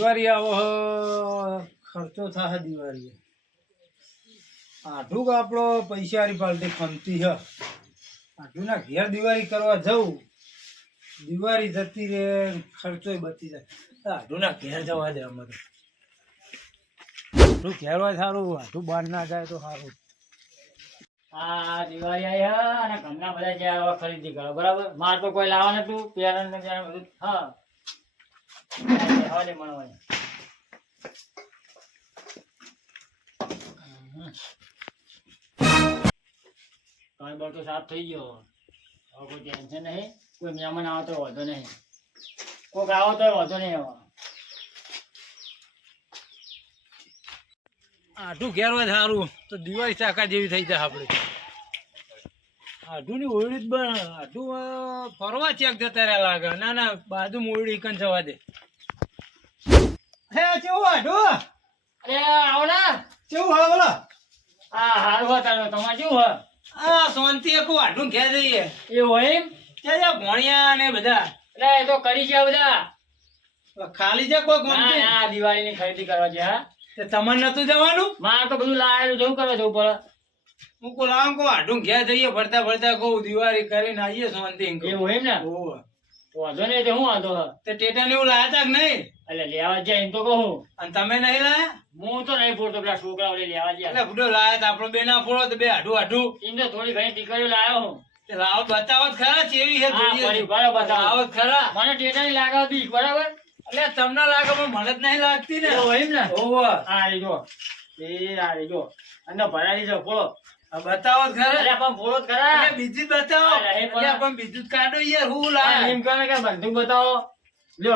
દિવાળી આવો હ, ખર્ચો થાય દિવાળી આઠું આપણો પૈસાની પાલટી ખમતી હ. આઠું ના ઘેર દિવાળી કરવા જવું દિવાળી જતી રે ખર્ચો બચી જાય. આઠું ના ઘેર જવા દે અમારે આઠું ઘેર હોય સારું આઠું બહાર ના જાય તો સારું. આ દિવાળી આવી હા અને ઘરના બધા જે ખરીદી કરો. બરાબર? માર તો કોઈ લાવવા નતું પેરણ ને બધું. હા. હવાલે બાર સાફ થઈ ગયો. હવે કોઈ ટેન્શન નહીં. કોઈ મહેમાન આવે તો વાંધો નહીં. કોઈક આવો તો વાંધો નહીં આવો આટલું ઘેર હોય સારું. તો દિવાળી ચાકા જેવી થઈ જાય આપણે. આઠું ની ઓળી જ બન આઠું ફરવા ચેક જતા રહ્યા લાગે. ના ના બાજુ ઓળી કન જવા દે. હે કેવું આઠું અરે આવો ને. કેવું હા બોલો. આ તારું તમારે કેવું આ શાંતિ એક આઠું ઘેર જઈએ એ હોય એમ? ત્યાં ભણ્યા ને બધા. એટલે એ તો કરી ગયા બધા. ખાલી છે કોઈ ના, ગમતી ના, દિવાળીની ખરીદી કરવા છે હા તે તમારે નતું જવાનું? મારે તો બધું લાયેલું જવું કરવા જવું પડે. હું કહું લાવ કહું આઠું ઘેર જઈએ ફરતા ફરતા કહું દિવાળી કરીને આવીએ શાંતિ એવું એમ ને? વાંધો નહીં તો હું વાંધો? તે ટેટા ને એવું લાયા તા કે નહીં? એટલે લેવા જાય એમ તો કહું. અને તમે નહીં લાયા? હું તો નહીં પૂરતો પેલા છોકરાઓ લેવા એટલે બુડો લાયા તા આપણો બે ના ફોડો તો બે આઢું આઢું. એમ થોડી ઘણી દીકરીઓ લાવ્યો હું. લાવો બતાવો ખરા ચેવી છે. બરાબર બતાવો. ખરા. મને બરાબર? એટલે તમને લાગે પણ મને જ નહીં લાગતી ને. એમ ને. આ જો એ આ જો અને ભરાઈ જો ફોડો આ બતાવો ખરા. પણ બીજી બતાવો. પણ- બીજું કાઢો યાર હું લાયા. એમ કહો કે બંદૂક બતાવો. જો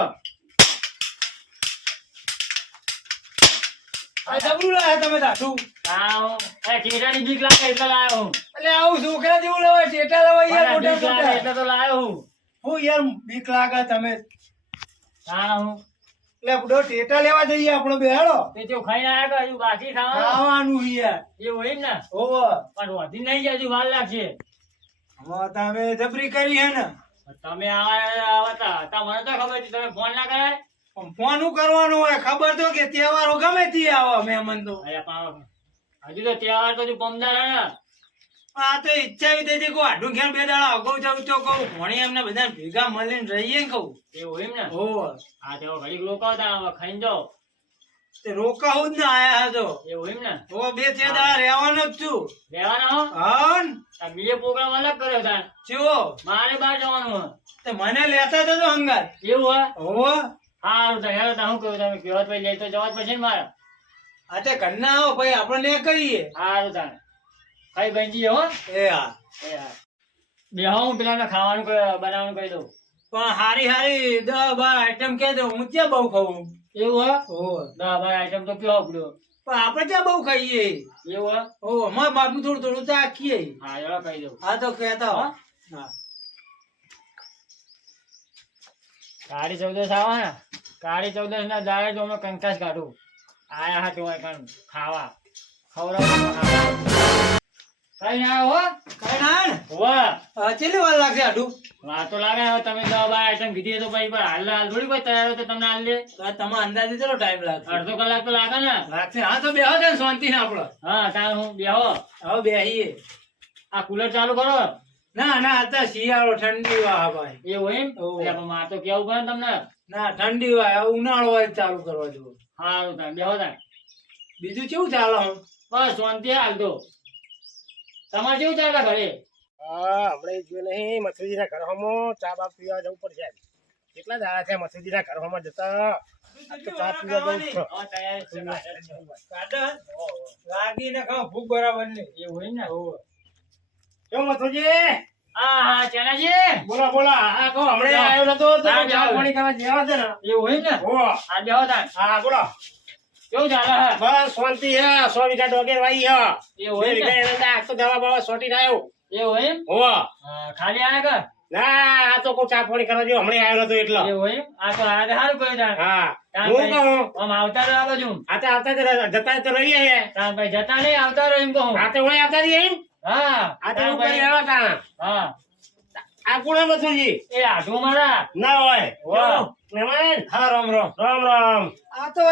જબરું લાયા તમે દાઠું આ હું- એ ટેટાની બીક લાગે એટલે લાવ્યો હું. એટલે આવું છોકરા જેવું યાર મોટા મોટા. એટલે તો લાવ્યો હું. હું યાર બીક લાગે તમે. હા હું. એટલે બુડો ટેટા લેવા જઈએ આપણો બેહાડો તે જો ખાઈને આયા તો હજુ બાકી ખાવાનું. ખાવાનું યાર એવું એમ ને? ઓવો પણ વધી નહીં જાય હજુ વાર લાગશે. હવે તમે જબરી કરી હે ને. તમે આવા તા મને તો ખબર હતી તમે ફોન ના કરાય? ફોન હું કરવાનું હોય? ખબર તો કે તહેવારો ગમે તે આવે મહેમાન તો. હજુ તો તહેવાર તો હજુ પમદાર હે ને. આ તો ઈચ્છા એવી થઈ હતી કે આઢું ઘેર બે દાડા અગાઉ જાઉં તો કહું ભણી એમને બધા ભેગા મળીને રહીએ ને કહું. એવું એમ ને? હો હા તેઓ ઘડીક રોકાવતા હવે ખાઈને જાઓ. તે રોકાવું જ ને આયા હતો એવું એમ ને? ઓ બે છે દાડા રહેવાનો જ છું. રહેવાનો હો? હન આ બીજે પ્રોગ્રામ અલગ કર્યો તા ચેવો. મારે બહાર જવાનું હે તે મને લેતા તો હંગાર એવું હો હો હા તો હેલો તો હું કહું તમે કહેવત ભાઈ તો જવા જ ને મારે. આ તે ઘરના હો ભાઈ આપણે ને કહીએ હારું તાણે કઈ ભાઈજી હો. એ હા એ હા. બે હું પેલા ખાવાનું બનાવવાનું કહી દઉં પણ હારી હારી દસ બાર આઈટમ કે દઉં હું ક્યાં બહુ ખાઉં? એવું હા? હો દસ બાર આઈટમ તો કયો પડ્યો પણ આપણે ક્યાં બહુ ખાઈએ? એવું હા? હો અમારા બાપુ થોડું થોડું આખીએ હા એવા કહી દઉં. હા તો કહેતા હો. હા? કાળી ચૌદસ આવે ને કાળી ચૌદશ ના દાડે તો અમે કંકાસ કાઢું. આયા હા તો ખાવા. ખવડાવવાનું કઈ ના હો. કઈ ના વાહ હા, ચેટલી વાર લાગશે આડું? વાત તો લાગે હવે તમે દસ બાર આઈટમ કીધી તો ભાઈ પણ હાલ હાલ થોડી કોઈ તૈયાર તો તમને હાલ દે. તો આ તમારા અંદાજે ચલો ટાઈમ લાગશે? અડધો કલાક તો લાગે ને. લાગશે. હા તો બેહો છે શાંતિ ને આપડો. હા તાર હું બેહો. હવે બેહીએ. આ કુલર ચાલુ કરો. ના ના અત્યારે શિયાળો ઠંડી વાહ ભાઈ એવું એમ? પણ માર તો કેવું પડે તમને? ના ઠંડી વાય ઉનાળો હોય ચાલુ કરવા જેવો. સારું તાર બેહો તાર બીજું કેવું ચાલે હું બસ શાંતિ હાલ તો. તમારે જેવું ચાલે ઘરે? હા હમણાં જો નહીં ઘરમાં ચા બા પીવા જવું પડશે કેટલા દાડા ઘરમાં જતા? જવું. હા, ભૂખ બરાબર એવું હોય ને? કેવું મથુરજી. હા હા ચેનાજી. બોલો બોલો કહો હમણાં આવ્યો નતો હા. પાણી કરવા જેવા છે ને. એવું હોય ને? હો. હા બેહો હા બોલો. કેવું ચાલે બસ શાંતિ હે સો વીઘા ડોગેર વાઈ હે. એવું વીઘા એના આજ દવા બવા સોટી આવ્યો એવું એમ? હો. ખાલી આયા કે ના આ તો કોઈ ચા પાણી કરવા જેવો હમણાં આવ્યો હતો એટલો. એવું એમ? આ તો આ સારું તાર હા. હું કહું? આમ આવતા રહ્યો આ બાજુ આ તો આવતા જતા તો રહીએ હે. ભાઈ જતા નહીં આવતા રહ્યો એમ કહું. આ તો વળી આવતા રહીએ એમ? હા આ તો ઉપર ભાઈ, આવ્યા તા હા. આ કોણ હે એ આઢો મારા. ના હોય. વાહ. મહેમાન હા રામ રામ. રામ રામ. આ તો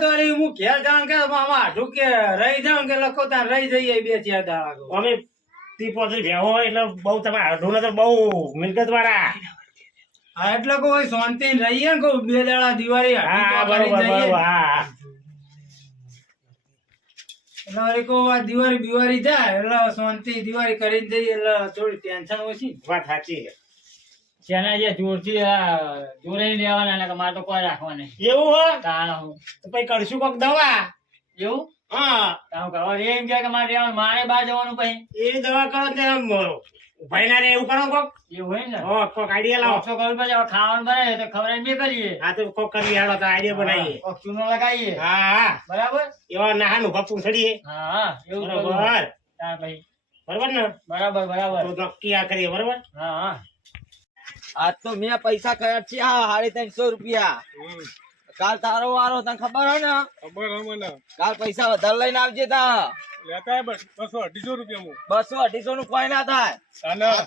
તો વળી હું ઘેર જાણ કે મામા કે રહી જાઉં કે લખો ત્યાં રહી જઈએ બે ચાર દાડા. અમે તી પોતરી ભેહો હોય એટલે બહુ તમે આઢું તો બહુ મિલકત વાળા. હા એટલે કોઈ શાંતિ રહીએ ને બે દાડા દિવાળી હા. બરોબર હા. એટલે કહું દિવાળી બિવાળી જાય એટલે શાંતિ દિવાળી કરીને જઈએ એટલે થોડી ટેન્શન ઓછી. વાત સાચી શેના જે જોરથી આ જોરે લેવાના ને મારે તો કોઈ રાખવાની એવું હોય તાણ હું. તો પછી કરશું કોક દવા? એવું? હા. કરવા એમ કે મારે મારે બહાર જવાનું પછી. એ દવા કરો તે આમ ભાઈ ના રે એવું કરો કોક. એવું હોય ને. હો કોક આઈડિયા લાવો. ઓછો કરવું પડે ખાવાનું બનાવે તો ખબર મેં કરીએ હા તો કોક કરી હાડો તો આઈડિયા બનાવીએ. કોક ચૂનો લગાવીએ. હા હા. બરાબર? એવા નાહાનું ઊભા પૂંછડીએ હા હા એવું. બરોબર. પછી બરોબર ને? બરાબર બરાબર. તો નક્કી આ કરીએ બરોબર? હા હા. આજ તો મેં પૈસા કર્યા છે હા સાડી ત્રણસો રૂપિયા. કાલ તારો વારો તને ખબર હોય ને? ખબર હે મને. કાલ પૈસા વધારે લઈને આવજે તા. લેતા હે બસ અઢીસો રૂપિયા હું બસો અઢીસો નું કોઈ ના થાય.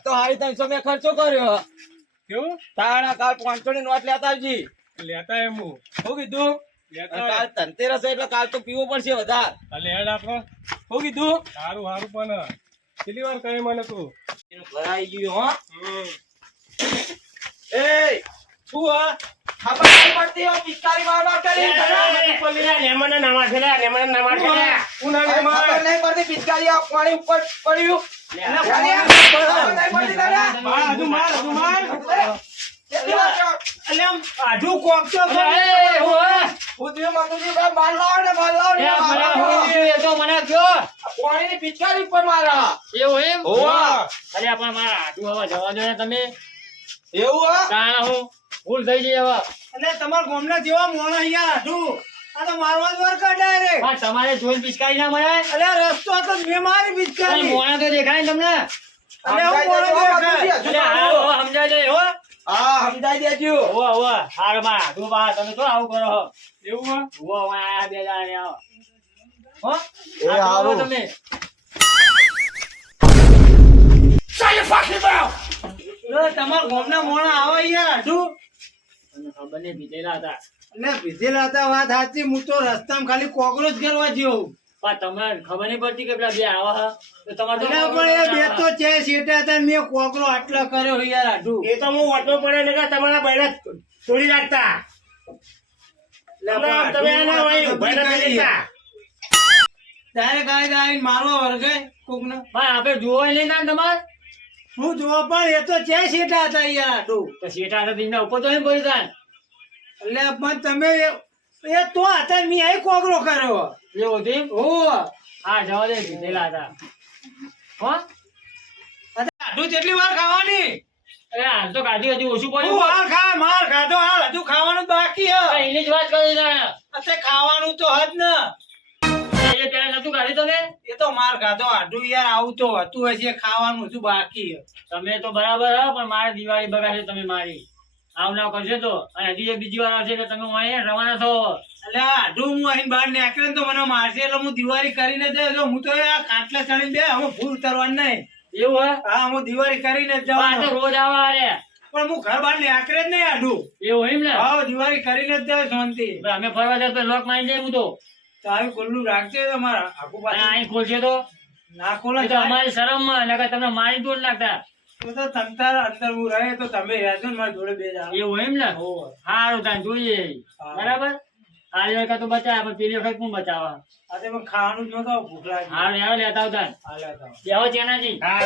તો હારી ત્રણસો મેં ખર્ચો કર્યો. કેવું? તારા કાલ પાંચસો ની નોટ લેતા આવજી. લેતા હે. હું શું કીધું કાલ ધનતેરસ એટલે કાલ તો પીવું પડશે વધારે. કાલે હેડ આપો. શું કીધું? સારું સારું પણ. કેટલી વાર કહે મને તું? આવી ગયું હો. એ શું હા? ખબર નહીં પડતી હો પિચકારી માર માર કરી. લેમન ના મારશે લેમન ના મારશે લે અરે ખબર નહીં પડતી પિચકારી આ પાણી ઉપર પડ્યું. પાણી ને પિચકારી ઉપર મારા. એવું એમ? અરે પણ મારા આટલું હવે જવા દો ને તમે. એવું હા? તાણ હું? ભૂલ થઈ ગઈ હવે. એટલે તમારા ગામના જેવા મોણા અહીંયા આઢું આ તો મારવા જ વાર કાઢ્યા રે પણ તમારે જોઈને પિચકારી ના મળે? રસ્તો તો મેં મારી પિચકારી મોણા તો દેખાય ને તમને? અરે હું મોણો દેખાય. સમજાય છે હો હા સમજાઈ દેજો. ઓવા ઓવા હારું માં આટલું બા તમે તો આવું કરો એવું હે? ઓવા હવે આ બે જણા આવો. હો. એ આ કરો હારું. તમે એટલે તમારા ગામના મોણા આવે અહીંયા આઢું તમને ખબર હતા. એટલે પીધેલા હતા વાત સાચી હું તો રસ્તામાં ખાલી કોકરોચ કરવા જેવું પણ તમને ખબર નહીં પડતી કે પેલા બે આવા તો તમારે પણ એ બે તો છે શેઠા હતા ને મેં કોકરો આટલો કર્યો યાર આઢું એ તો હું વાંચવો પડે ને કે તમારા બૈરા તોડી નાખતા. તમે આમ તમે આ ના હોય, ઊભા ના થઈ જતા. તારે કાંઈ કાંઈ મારવા વર્ગાય કોકને. પણ આપણે જોવાય નહીં ના તમારે? હું જોવા પણ એ તો છે શેઠા હતા યાર આઢું તો શેઠા હતા એમના ઉપર તો એમ જાય એટલે પણ તમે એ- તો હતા મી મેં કોગરો કોકરો કર્યો. એવો તે? ઓ હા. જવા દે દીધેલા હતા. હો? આઢું જેટલી વાર ખાવાની? અરે હાલ તો કાઢી હજુ ઓછું પડ્યું. હાલ ખા માર ખાધો હાલ હજુ ખાવાનું બાકી હે. એની જ વાત કરી અત્યારે ખાવાનું તો હજ ને. યાર આવું તો હતું હશે ખાવાનું શું બાકી? તમે તો બરાબર હો પણ મારે દિવાળી બગાડશે તમે મારી. આવ નાવ કરશે તો. અને હજી એક બીજી વાર આવશે એટલે તમે હું અહીંયા રવાના થો એટલે આ હું અહીં બહાર નીકળે તો મને મારશે એટલે હું દિવાળી કરીને જ હું તો આ કાટલા ચડીને બે હું ભૂલ ઉતરવાનું નહીં. એવું હે? હા દિવાળી કરીને જ પણ આ તો જાઉં રોજ આવા અરે પણ હું ઘર બહાર નીકળે જ નહીં આડું એવું એમ ને? હા દિવાળી કરીને જ જાય શાંતિ. અમે ફરવા જાય લોક મારી જાય હું તો. તો આવી ખુલ્લું રાખજે તમારા આખું અને પાછું અહીં ખોલશે તો? ના ખોલે તો અમારી શરમમાં નકર તમને મારી દૂર નાખતા. તો તો તમતાર અંદર હું રહે તો તમે રહેજો ને મારી જોડે બે જાવ એવું એમ ને. સારું તાન જોઈએ. બરાબર? આ વખત તો બચાવે પણ પેલી વખત પણ બચાવવા? આ પણ ખાવાનું જ નતો ભૂખ લાગી. લેતા આવતા હા તો. ચેનાજી. હા,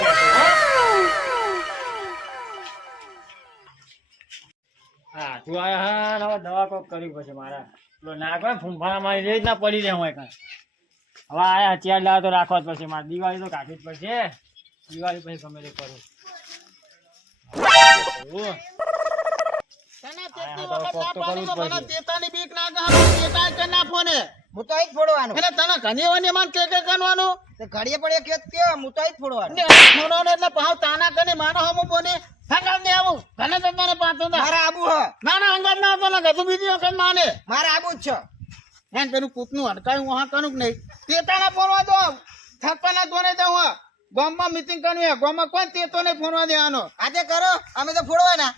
હા. તું આયા હા દવા કોક કર્યું પડશે મારા. પેલો ના કરે ફૂંફાણા મારી રેજ ના પડી રહે હું કાંઈ હવે આયા ચાર લાવા તો રાખવા જ પડશે મારે દિવાળી તો કાઢવી જ પડશે. દિવાળી પછી ગમે તે કરું. એવું? તો કરવું જ પડશે. હું તો અહીં ફોડવાનું. એટલે તને ઘણી માન કે કે કનવાનું તે ઘડીએ પડે કે કે હું તો અહીં ને મોનો એટલે પાવ તાના કને માનો હમો બોને હંગાત ને આવું ઘને તો તને પાતો ના. મારે આબુ હ. ના ના ના તો ના ગતું બીજી વખત માને. મારે આબુ જ છે. એન પેલું પૂતનું અડકાયું વહા કનુક નહીં. તે તાના પોરવા દો. થપ્પા ના દોને દઉં હા. ગામમાં મીટિંગ કરવી ગામમાં કોણ તેતો નહીં ફોનવા દેવાનો. આજે કરો અમે તો ફોડવાના.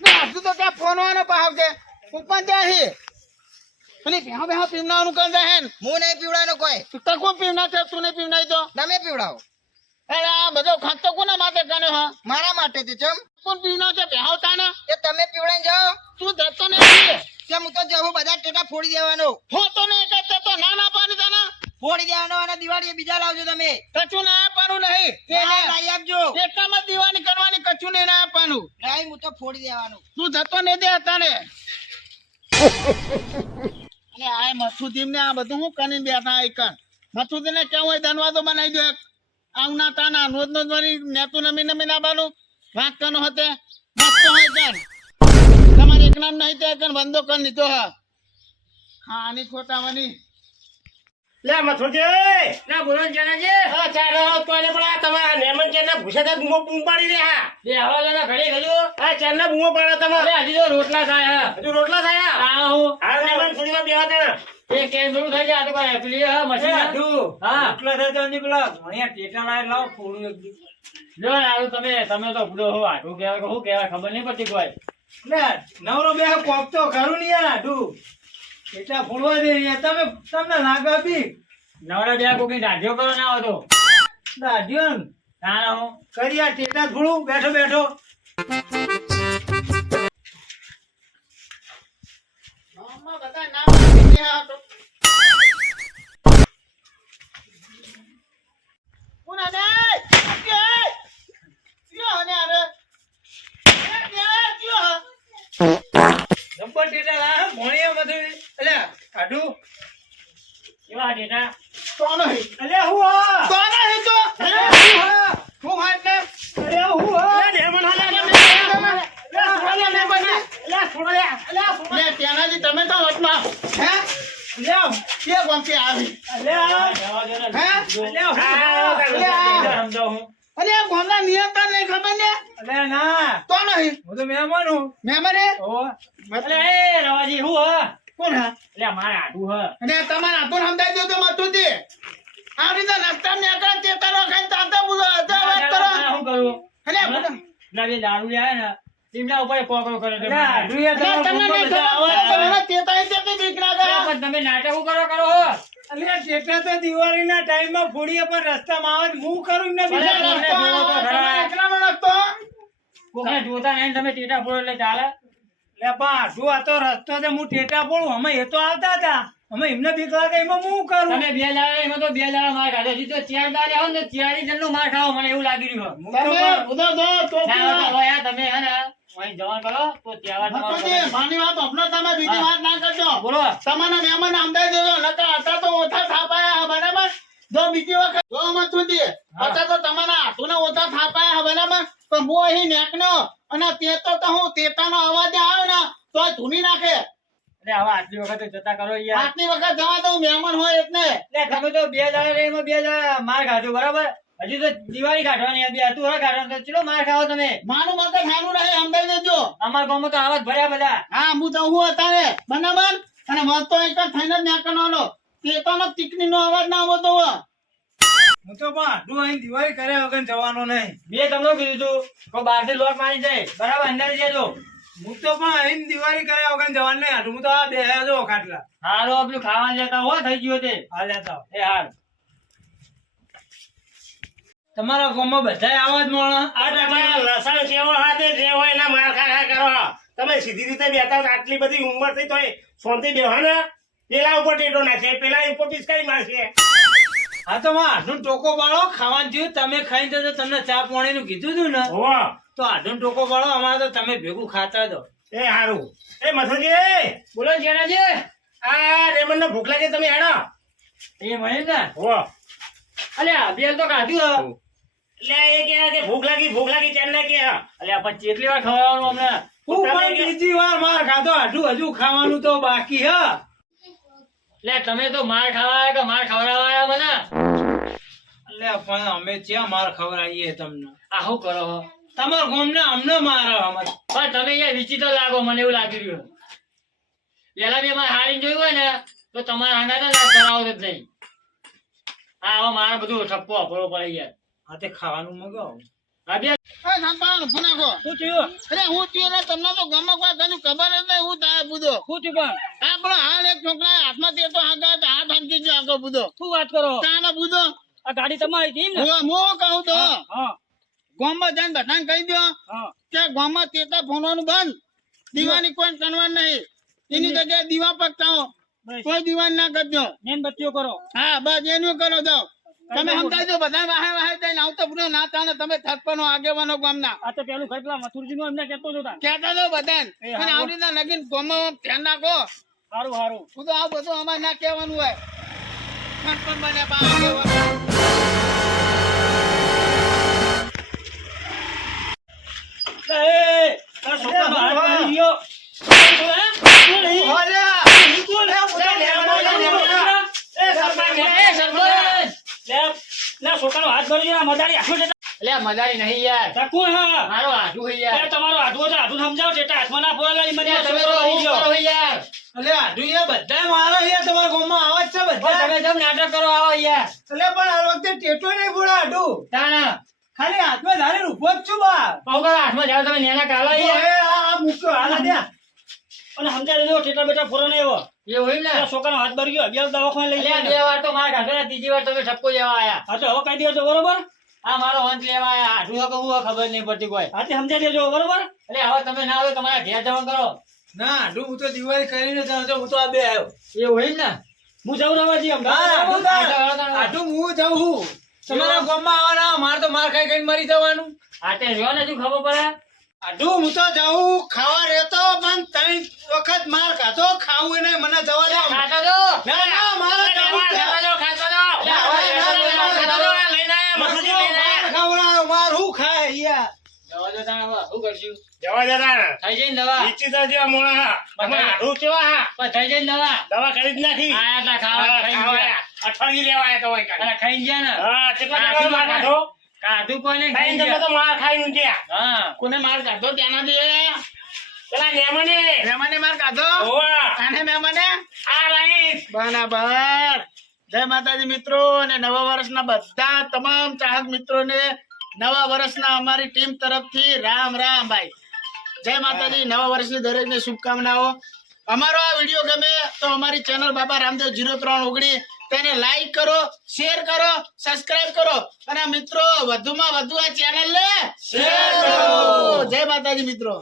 આજુ તો ત્યાં ફોનવાનો પાવ કે ઉપર ત્યાં અને બેહા બેહા પીવનાવાનું કર દે હેન હું નહીં પીવડાનો કોઈ. તું તો કોણ પીવના છે? તું નહીં પીવનાઈ તો? તમે પીવડાવો. અરે આ બધો ખાતો કોના માટે કર્યો હા? મારા માટે તે ચમ કોણ પીવના છે? બેહાવ તાને એ તમે પીવડાઈને જાઓ. તું જતો નહીં કેમ હું તો જવું બધા ટેટા ફોડી દેવાનો. હોતો નહીં કે તો ના ના પાડી તને. ફોડી દેવાનો અને દિવાળીએ બીજા લાવજો તમે. કચું ના આપવાનું નહીં. હા, લાવી આપજો. એકટામાં દીવાની કરવાની કચું નહીં ના આપવાનું. નહીં હું તો ફોડી દેવાનું. તું જતો નહીં દે તાને અને આ મસુદીમ ને આ બધું હું કરીને બેઠા આઈકન મસુદી ને કેવું હોય ધનવાદો બનાવી દો આવના તાના રોજ નો મારી નેતું નમી નમી ના નાવાનું વાત કનો હતે? મસ્ત હોય કન તમારે એક નામ નહીં તે કન બંધો કર લીધો હા, આની ખોટાવાની. લે મથુરજી ના બોલો ને જણાજી હા ચાલો તો એને પણ આ તમારા નેમન ચેરના ભૂસા બૂમો બૂમ પાડી દે હા બે હવા ગયું બૂમો પાડે તમે. અરે હજી તો રોટલા થાય હા હજુ રોટલા થાય હું હા. નેમન થોડીમાં બેવા દે એ કેમ થોડું થઈ જાય આ તો કોઈ પેલી હા મશીન હા. એટલા થાય તો અંદર ભણ્યા ટેટા લાય લાવો ફોડું એક જો ને તમે તમે તો ભૂલો હો આટલું કેવાય કે શું કહેવાય ખબર નહીં પડતી કોઈ. નવરો બે કોક તો ખરું નહીં આટું ટેટા ફોડવા દે તમે તમને લાગે બી નવરા બે કોકી દાઢીઓ કરો ના હોય તો દાઢીઓ ના. ના હું કરી આ ટેટા થોડું બેઠો બેઠો. ગામમાં બધા નામ આપી ગયા તો. કોણ આને? કે? કયો આને આને? એ કે? કયો હા? જબ્બર ટેટા લાયા ભણ્યા બધું એટલે આટું ડેટા? અલે હું તો? અલે હું હું હા એટલે? અલે હું હાલે બને. તમે તો. હે? લે કે આવી? અલે આ જવા દો ને હે? અલે હા, હા હું અરે આ નિયંત્રણ નહીં ખબર ને? અલે ના કોણ હે? હું તો મહેમાન હું મહેમાન હે? ઓ એટલે એ રવાજી હું હ કોણ હા? એટલે મારે આટું હ. અને તમારે આટલું સમજાઈ દો તો મતું દે. આ રીતે નાસ્તા ને આકરા ચેતરો ખાઈને તાતા બોલો, અધા વાત કરો. શું કરું? અરે આ બધા- પેલા જે દારૂ લ્યા ને તેમના ઉપર કરે છે. આટું તમને તો ચેતી લાગે. પણ તમે નાટક કરો કરો હો? અલે ટેટા તો દિવાળીના ટાઈમમાં ફોડીએ પણ રસ્તામાં આવે હું કરું ને બીજા રસ્તો રસ્તો રસ્તો. કોકને જોતા નહીં તમે ટેટા ફોડો એટલે ચાલે. લે પણ આટલું આ તો રસ્તો છે? હું ટેટા પડું અમે એ તો આવતા હતા. અમે એમને બીક લાગે એમાં હું કરું? તમે બે દાડા એમાં તો બે દાડા માર ખાધો. તો ચાર દાડા આવો ને ચારી જણનું માર ખાવો. મને એવું લાગી રહ્યું તમે પણ- દો, તો ના. ના, તમે હે ને બીજી વાત ના કરજો. બોલો. તમારા મહેમાન સમજાઈ દેજો નકર હતા તો ઓછા થાપાયા બરાબર? જો બીજી વખત જો મથુજી હતા તો તમારા હાથોને ઓછા થાપાયા બરાબર? તો હું અહીં નેકનો. અને તે તો તો હું તેતાનો અવાજ આવે ને તો આ ધૂની નાખે. એટલે હવે આટલી વખત જતા કરો યાર. આટલી વખત જવા દઉં મહેમાન હોય એટલે. એટલે તમે તો બે દાડા રહી એમાં બે દાડા માર ખાધો બરાબર? હજી તો દિવાળી કાઢવાની હતી હતું હવે કાઢવાનું તો ચલો માર ખાવો તમે? મારું મત સારું રહે સમજાઈ દેજો. અમારા ગામમાં તો આવા જ ભર્યા બધા. હા હું તો હું અત્યારે. બરાબર? અને મત તો એક જ થઈને જ નેકનો તેતાનો ટીકની નો અવાજ ના આવતો હોય. હું તો પણ આટલું અહીં દિવાળી કર્યા વગર જવાનો નહીં. મેં તમને કીધું તું કોઈ બહારથી લોક મારી જાય બરાબર અંદર જજો હું તો પણ અહીં દિવાળી કર્યા વગર જવાનું નહીં આટલું હું તો આ બે જો ખાટલા. હો થઈ ગયો તે. આ લેતા એ હાલ તમારા ગામમાં બધાય આવા જ મળે આ તમારા લસણ જેવો હાથે જે હોય એના માર ખા કરો. તમે સીધી રીતે બેતા આટલી બધી ઉંમર થઈ તો શાંતિ બેહો ને. પેલા ઉપર ટેટો નાખે પેલા ઉપર પિચકારી મારશે. હા તો માં આટલું ટોકો બાળો ખાવાનું થયું. તમે ખાઈ તો તમને ચા પાણી નું કીધું હતું ને. હોવો. તો આટલું ટોકો બાળો અમારે તો તમે ભેગું ખાતા દો એ હારું. એ મથુરજી. બોલો જેનાજી આ રેમંડ ભૂખ લાગે તમે હેડો. એ મહેશ ને હો અલ્યા બેલ તો કાઢ્યું હે. એટલે એ કે કે ભૂખ લાગી ભૂખ લાગી ચેન્નઈ કે અલ્યા પણ કેટલી વાર ખવડાવવાનું અમને? બીજી વાર માર ખાધો. હજુ હજુ ખાવાનું તો બાકી હ. એટલે તમે તો માર ખાવા કે માર ખવડાવવા મને? એટલે પણ અમે ક્યાં માર ખવડાવીએ તમને? આ શું કરો છો? તમારા ગામને અમને મારો અમે પણ તમે યાર વિચિત્ર લાગો મને એવું લાગી રહ્યું પેલા બે માર હારીને જોયું હોય ને તો તમારા હાંગા ના કરાવો જ નહીં. હા હવે મારે બધું ઠપ્પો આપવો પડે યાર હા તે ખાવાનું મગાવો. ગાડી તમારી હું હું કહું તો. ગામમાં જઈને બધાને કહી દો કે ગામમાં તેતા ફોનવાનું બંધ. દીવાની કોઈ કરવાનું નહીં. એની જગ્યાએ દીવા પકતાઓ બસ. કોઈ દીવાન ના કરજો. મેનબત્તીઓ કરો. હા બસ એનું કરો જો તમે સમજાવજો બધા વાહે વાહે થઈને આવતો પૂરો ના તાને તમે થરપનો આગેવાનો ગામના આ તો પેલું ખાઈ મથુરજી નું એમને કેતો જોતા કહેતા તો બધાન અને આવડી ના લગીન ગામમાં ધ્યાન રાખો સારું સારું તું તો આ બધું અમારે ના કહેવાનું હોય થરપણ બને બા આગેવાનો. એ હાથ. એ સરપંચ, એ સરપંચ. લે, લે, છોકરાનો હાથ ભરી ગયો, મદારી આખો છે. મજારી નહીં યાર. ચાકુ હા. મારો હે યાર. તમારો હાથવો છે, હાથું સમજાવો છે, હાથમાં ના ફોડાવી, મને તમે તો ભરી ગયો. યાર. અલે આડું યાર બધા મારો યાર તમારા ગામમાં આવે છે બધા. તમે જેમ નાટક કરો આવો યાર. એટલે પણ આ વખતે ટેટો નહીં બોલા આડું તાણા. ખાલી હાથમાં ધારે ઊભો જ છું બા. પગર હાથમાં જાઓ તમે નેના કાલા તો યાર. આ મૂક્યો હાલ દ્યા અને સમજાવી દેજો, ઠેઠા બેઠા ફોરો નહીં એવો. એવું હોય ને. છોકરા હાથ ભરી ગયો, અગિયાર દવાખાને લઈ બે વાર તો મારા ત્રીજી વાર તમે ઠપકો લેવા આયા. હા તો હવે કહી દેજો બરોબર? આ મારો અંત લેવા આયા. હું ખબર નહીં પડતી કોઈ. હા તે સમજાવી દેજો બરોબર? એટલે હવે તમે ના આવે તમારા ઘેર જવા કરો. ના આડું હું તો દિવાળી કરીને જાઉં છું હું તો આ બે આવ્યો. એવું હોય ને. હું જઉં રવાજી. આડું હું જઉં છું. તમારા ગામમાં આવવાના મારે તો માર ખાઈ ખાઈને મરી જવાનું. આ તે જો ને શું ખબર પડે? આડું હું તો જાઉં ખાવા રહેતો પણ ત્રણ વખત માર ખાતો ખાવું એને મને જવા દો ખાતો તો ના ના મારે જાવું જ છે. ખાતો જાઓ, ખાતો જાઓ. ના, ના, ના, ના, ખાતો જાઓ, લઈને આયા, મસૂરી લઈને આયા. માર માર હું ખાય યાર જવા દો તાણે હવે કરશું જવા દે તાણ. થઈ જઈને દવા નીચી તો મોણા હા. તમારે કેવા હા? પણ થઈ જઈને દવા દવા કરી જ નાખી. આયા તા ખાવા ખાઈ ગયા અઠવાડિયું લેવા આયા તો હોય ખાઈ ગયા ને હા, કેટલા ખાધો? કાઢું કોઈને ખાઈ તમે તો માર ખાઈને ઊંઘ્યા. હા કોને માર કાઢો? ત્યાંના દે પેલા નેમાને. મહેમાને માર કાઢો? ઓવા આને મહેમાને આ રહીશ. બરાબર. જય માતાજી મિત્રો અને નવા વર્ષના બધા તમામ ચાહક મિત્રોને નવા વર્ષના અમારી ટીમ તરફથી રામ રામ ભાઈ. જય માતાજી નવા વર્ષની દરેકને શુભકામનાઓ. અમારો આ વીડિયો ગમે તો અમારી ચેનલ બાબા રામદેવ જીરો ત્રણ ઓગણી તેને લાઈક કરો શેર કરો સબસ્ક્રાઇબ કરો. અને મિત્રો વધુમાં વધુ આ ચેનલ ને શેર કરો. જય માતાજી મિત્રો.